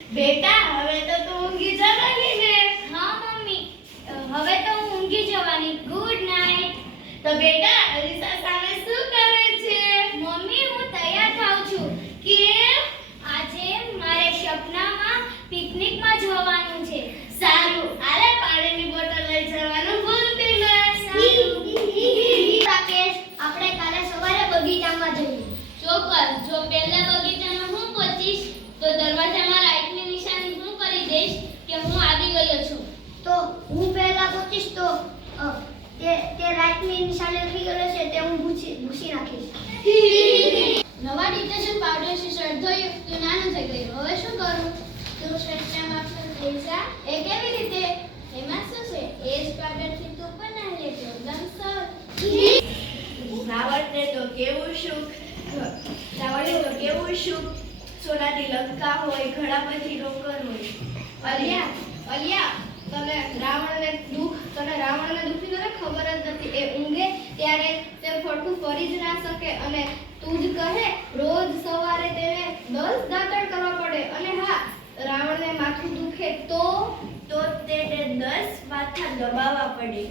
બેટા હવે તો તું ઊંઘી જવાની ને. હા મમ્મી, હવે તો હું ઊંઘી જવાની. Good night. તો બેટા અરીસા સામે શું કરે છે? મમ્મી, હું તૈયાર થાઉં છું. કેમ? આજે મારે સપનામાં પિકનિકમાં જવાનું છે. સારું, આલે પાણીની બોટલ લઈ જવાનું ભૂલતી નહીં. રાકેશ, આપણે કાલે સવારે બગીચામાં જઈએ. ચોક્કસ. જો પહેલા બગીચામાં હું પહોંચીશ તો દરવાજામાં રાઈટની નિશાની હું કરી દઈશ કે હું આવી ગયો છું. તો હું પહેલા પહોંચીશ તો તે રાઈટની નિશાની લખી ગયેલો છે તે હું ભૂસી નાખીશ. નવા ડિટર્જન્ટ પાવડરથી શર્ટ ધોયું તો નાનું થઈ ગયું. હવે શું કરું? તું શર્ટમાં થઈ જા. એ કેવી રીતે? એમાં શું છે? એ જ પાવડરથી તું પણ નાહી લે તો એકદમ સરળ. રાવણને તો કેવું સુખ સોનાની લંકા હોય, ઘણા બધી રોકર હોય. અલિયા, તને રાવણને દુખી તને ખબર જ નથી. એ ઊંઘે ત્યારે તે ફરતું ફરી જ ના શકે અને તું જ કહે રોજ સવારે તેને 10 દાંતણ કરવા પડે. અને હા, રાવણને માથું દુખે તો તેને 10 માથા દબાવવા પડે.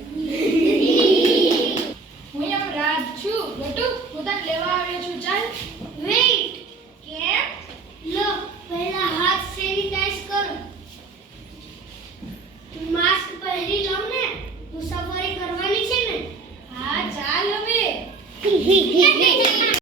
હું યમરાજ છું. મોટુ, હું તને લેવા આવ્યો છું. ચાલ. વેઇટ. કેમ? લો, પહેલા હાથ સે